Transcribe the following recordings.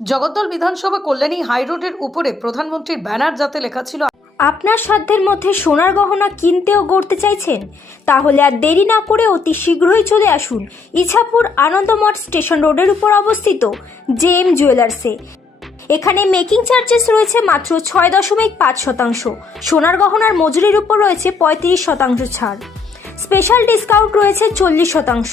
জগদ্দল বিধানসভা কল্যাণী হাইরোডের উপরে প্রধানমন্ত্রীর ব্যানার যাতে লেখা ছিল। আপনার সাধ্যের মধ্যে সোনার গহনা কিনতে ও গড়তে চাইছেন? তাহলে আর দেরি না করে অতি শীঘ্রই চলে আসুন ইছাপুর আনন্দমঠ স্টেশন রোডের উপর অবস্থিত জে এম জুয়েলার্সে। এখানে মেকিং চার্জেস রয়েছে মাত্র ছয় দশমিক পাঁচ শতাংশ। সোনার গহনার মজুরির উপর রয়েছে পঁয়ত্রিশ শতাংশ ছাড়। স্পেশাল ডিসকাউন্ট রয়েছে চল্লিশ শতাংশ।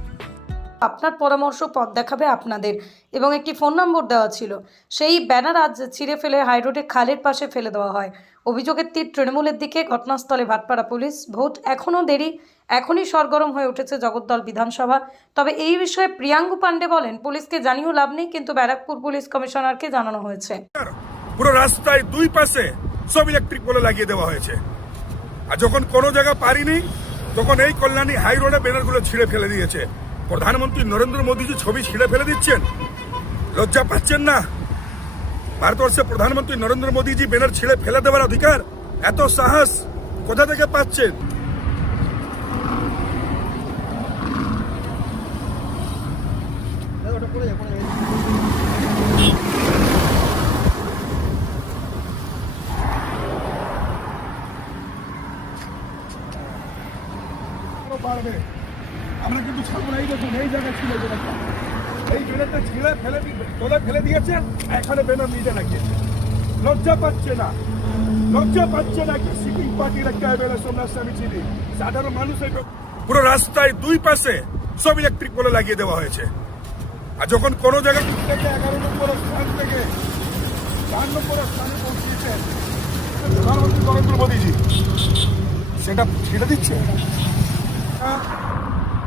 আপনার পরামর্শ পথ দেখাবে আপনাদের। এবং একটি ফোন নম্বর দেওয়া ছিল। সেই ব্যানার আজ ছিঁড়ে ফেলে হাইরোডে খালের পাশে ফেলে দেওয়া হয়। অভিযোগের তীর তৃণমূলের দিকে, ঘটনাস্থলে ভাটপাড়া পুলিশ। ভোট এখনও দেরি। এখনই সরগরম হয়ে উঠেছে জগদ্দল বিধানসভা। তবে এই বিষয়ে প্রিয়াঙ্গু পাণ্ডে বলেন, পুলিশকে জানিয়েও লাভ নেই, কিন্তু ব্যারাকপুর পুলিশ কমিশনারকে জানানো হয়েছে। পুরো রাস্তায় দুই পাশে সব ইলেকট্রিক পোলে লাগিয়ে দেওয়া হয়েছে। আর যখন কোনো জায়গা পারিনি, তখন এই কল্যাণী হাই রোডে ব্যানারগুলো ছিঁড়ে ফেলে দিয়েছে। প্রধানমন্ত্রী নরেন্দ্র মোদীজি ছবি ছিঁড়ে ফেলে দিচ্ছেন। লজ্জা পাচ্ছেন না। ভারতবর্ষে প্রধানমন্ত্রী নরেন্দ্র মোদীজি ব্যানার ছিঁড়ে ফেলে দেওয়ার অধিকার, এত সাহস কোথা থেকে পাচ্ছেন? বাড়বে। আমরা কিন্তু ছাড়বো না। এই এই জায়গায় ছিল এই বেনারটা ছিঁড়ে ফেলে তোলে ফেলে দিয়েছে এখানে বেনার নিজে রাখিয়েছে লজ্জা পাচ্ছে না। লজ্জা পাচ্ছে না কি পার্টির একটা বেলা সোমনাথ সাধারণ মানুষ এই বে- পুরো রাস্তায় দুই পাশে সব ইলেকট্রিক পোলে লাগিয়ে দেওয়া হয়েছে। আর যখন কোনো জায়গায় এগারো নম্বর স্থান থেকে চার নম্বর স্থানে পৌঁছেছেন প্রধানমন্ত্রী নরেন্দ্র মোদীজি। সেটা ছেড়ে দিচ্ছে?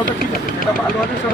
ওটা ঠিক আছে এটা ভালো আছে